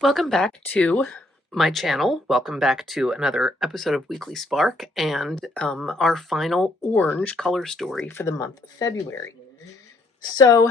Welcome back to my channel. Welcome back to another episode of Weekly Spark and our final orange color story for the month of February. So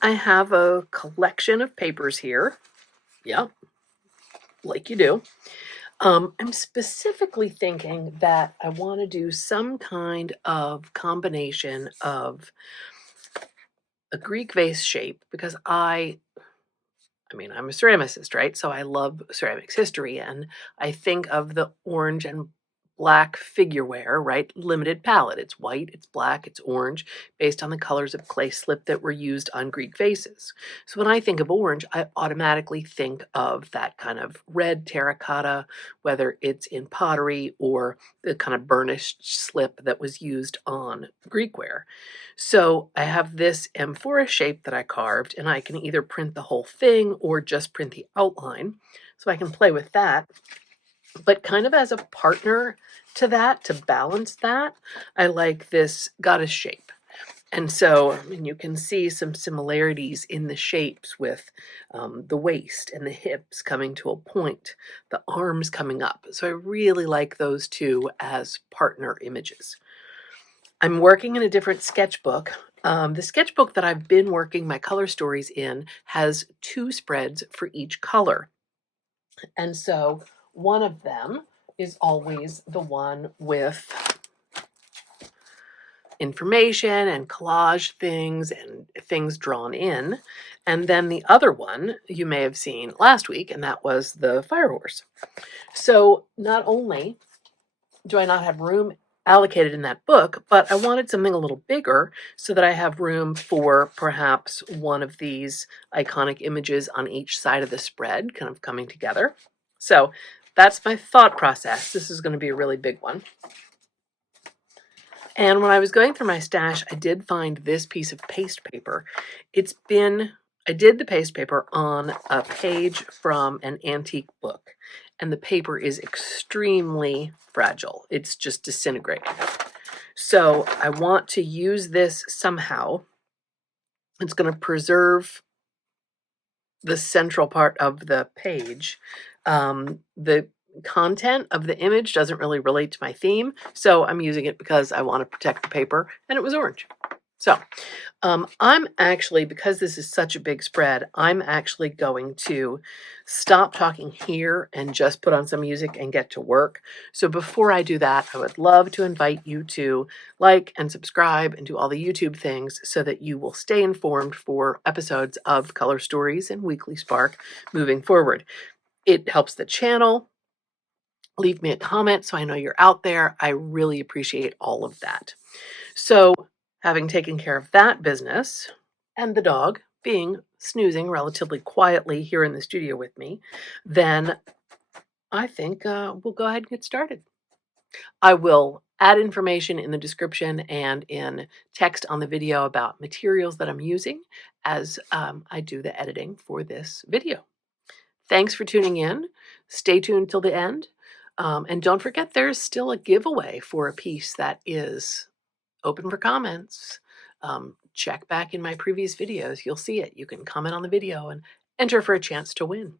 I have a collection of papers here. Yeah, like you do. I'm specifically thinking that I want to do some kind of combination of a Greek vase shape because I'm a ceramicist, right? So I love ceramics history, and I think of the orange and black figureware, right? Limited palette. It's white, it's black, it's orange, based on the colors of clay slip that were used on Greek vases. So when I think of orange, I automatically think of that kind of red terracotta, whether it's in pottery or the kind of burnished slip that was used on Greekware. So I have this amphora shape that I carved, and I can either print the whole thing or just print the outline. So I can play with that. But kind of as a partner to that, to balance that, I like this goddess shape. And so, you can see some similarities in the shapes with the waist and the hips coming to a point, the arms coming up. So I really like those two as partner images. I'm working in a different sketchbook. The sketchbook that I've been working my color stories in has two spreads for each color. And so one of them is always the one with information and collage things and things drawn in. And then the other one you may have seen last week, and that was the fire horse. So not only do I not have room allocated in that book, but I wanted something a little bigger so that I have room for perhaps one of these iconic images on each side of the spread kind of coming together. So that's my thought process. This is going to be a really big one. And when I was going through my stash, I did find this piece of paste paper. I did the paste paper on a page from an antique book, and the paper is extremely fragile. It's just disintegrating. So I want to use this somehow. It's going to preserve the central part of the page. The content of the image doesn't really relate to my theme, so I'm using it because I want to protect the paper, and it was orange. So I'm actually, because this is such a big spread, I'm actually going to stop talking here and just put on some music and get to work. So before I do that, I would love to invite you to like and subscribe and do all the YouTube things so that you will stay informed for episodes of Color Stories and Weekly Spark moving forward. It helps the channel. Leave me a comment so I know you're out there. I really appreciate all of that. So having taken care of that business and the dog being snoozing relatively quietly here in the studio with me, then I think we'll go ahead and get started. I will add information in the description and in text on the video about materials that I'm using as I do the editing for this video. Thanks for tuning in. Stay tuned till the end. And don't forget, there's still a giveaway for a piece that is open for comments. Check back in my previous videos. You'll see it. You can comment on the video and enter for a chance to win.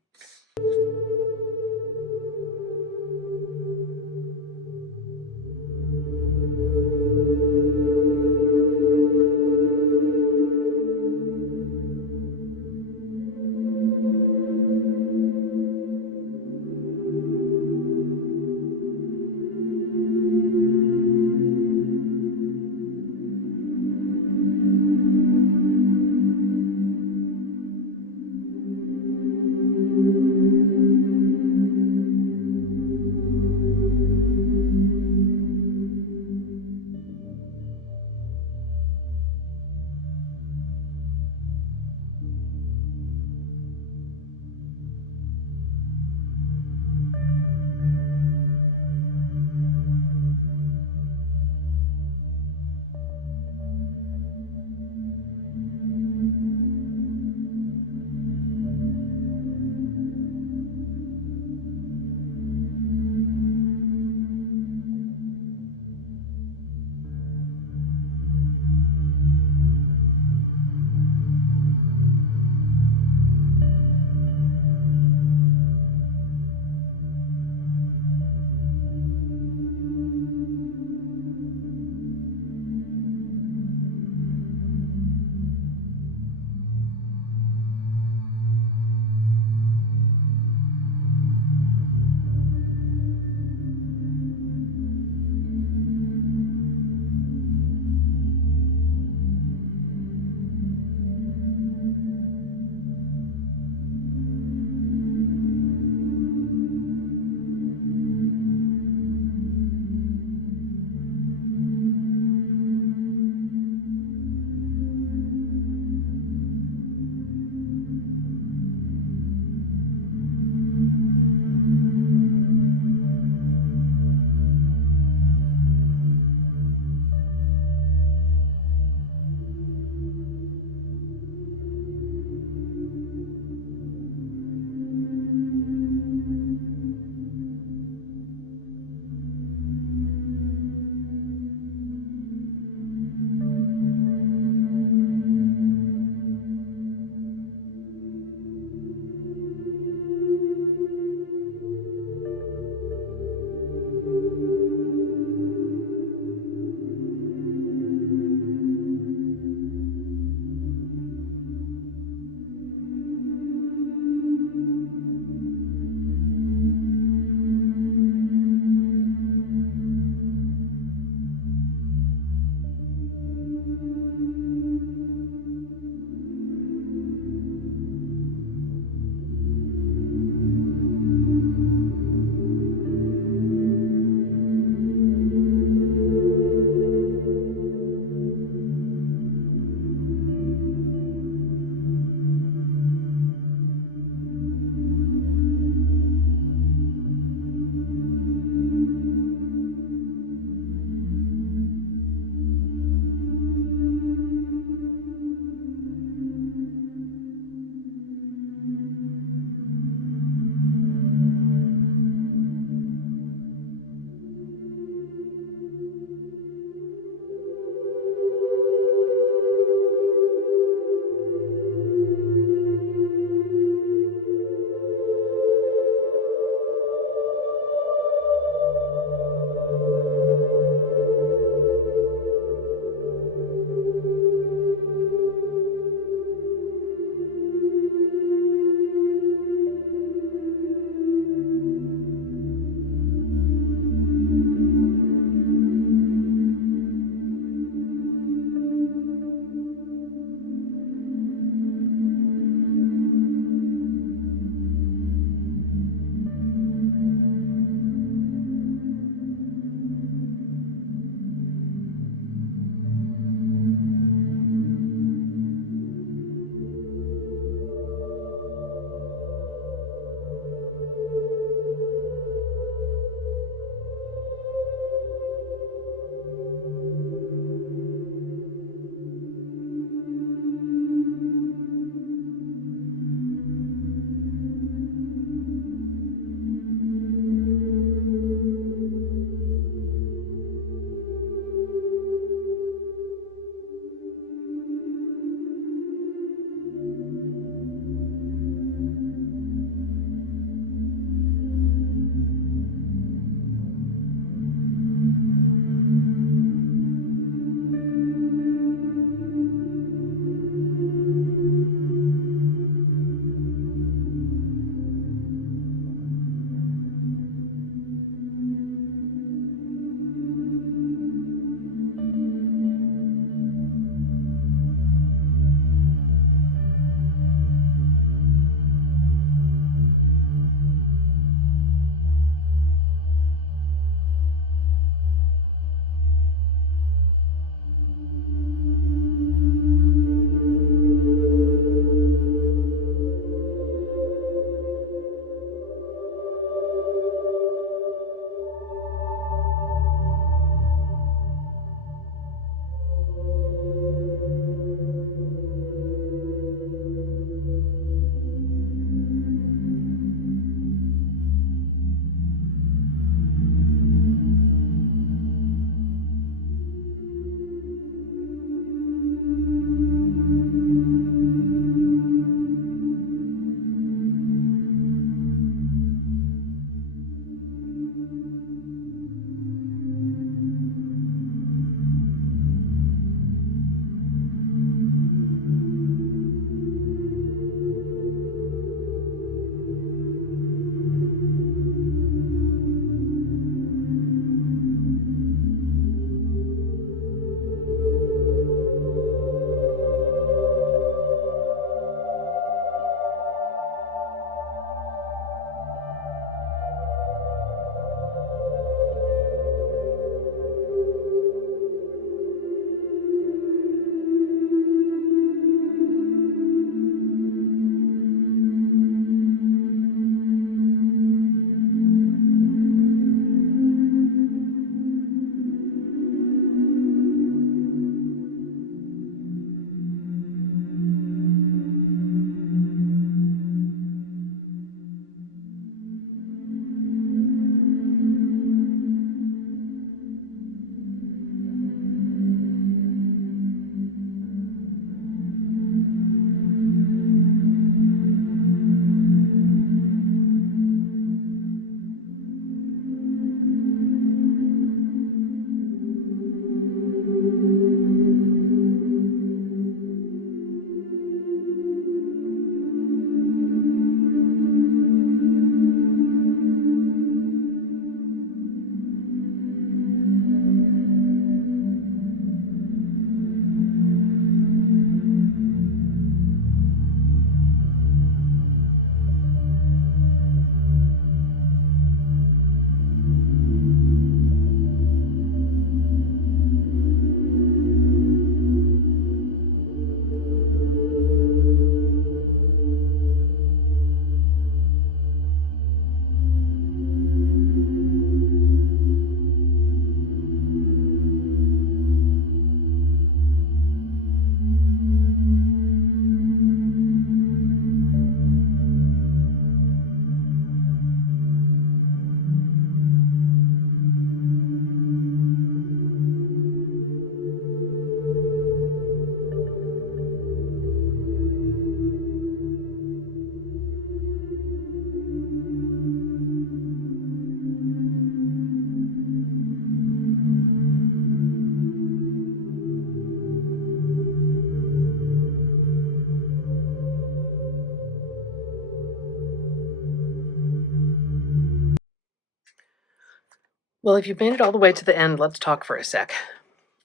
Well, if you've made it all the way to the end, let's talk for a sec.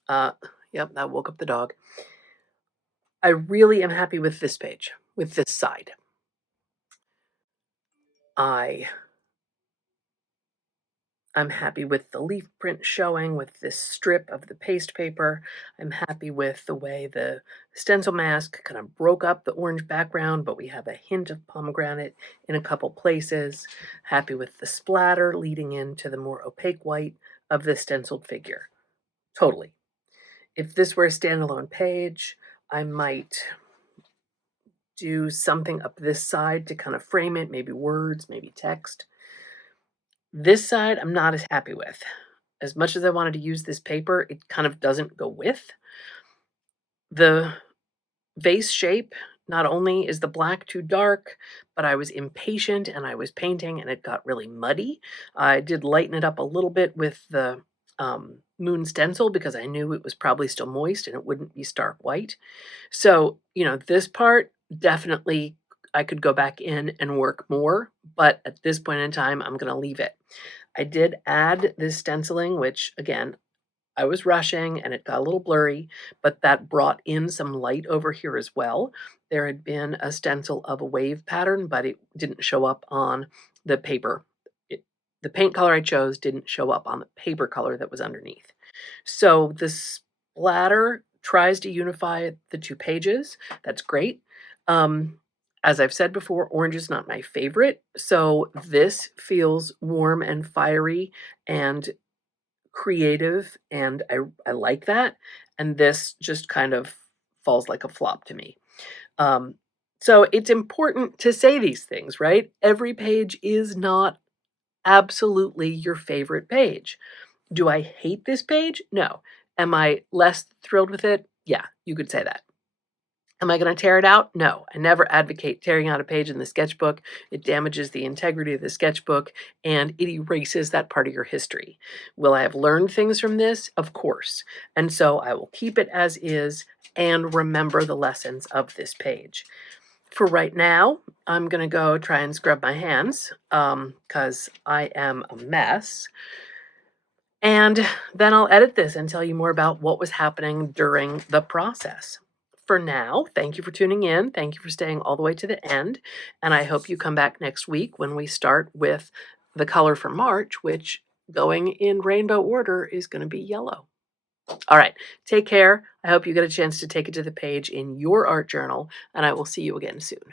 Yep, that woke up the dog. I really am happy with this page, with this side. I'm happy with the leaf print showing with this strip of the paste paper. I'm happy with the way the stencil mask kind of broke up the orange background, but we have a hint of pomegranate in a couple places. Happy with the splatter leading into the more opaque white of the stenciled figure. Totally. If this were a standalone page, I might do something up this side to kind of frame it, maybe words, maybe text. This side, I'm not as happy with. As much as I wanted to use this paper, it kind of doesn't go with. The vase shape, not only is the black too dark, but I was impatient and I was painting and it got really muddy. I did lighten it up a little bit with the moon stencil because I knew it was probably still moist and it wouldn't be stark white. So, this part definitely I could go back in and work more, but at this point in time, I'm going to leave it. I did add this stenciling, which again, I was rushing and it got a little blurry, but that brought in some light over here as well. There had been a stencil of a wave pattern, but it didn't show up on the paper. The paint color I chose didn't show up on the paper color that was underneath. So the splatter tries to unify the two pages. That's great. As I've said before, orange is not my favorite. So this feels warm and fiery and creative, and I like that. And this just kind of falls like a flop to me. So it's important to say these things, right? Every page is not absolutely your favorite page. Do I hate this page? No. Am I less thrilled with it? Yeah, you could say that. Am I going to tear it out? No. I never advocate tearing out a page in the sketchbook. It damages the integrity of the sketchbook and it erases that part of your history. Will I have learned things from this? Of course. And so I will keep it as is and remember the lessons of this page. For right now, I'm going to go try and scrub my hands because I am a mess. And then I'll edit this and tell you more about what was happening during the process. For now, thank you for tuning in. Thank you for staying all the way to the end. And I hope you come back next week when we start with the color for March, which going in rainbow order is going to be yellow. All right, take care. I hope you get a chance to take it to the page in your art journal, and I will see you again soon.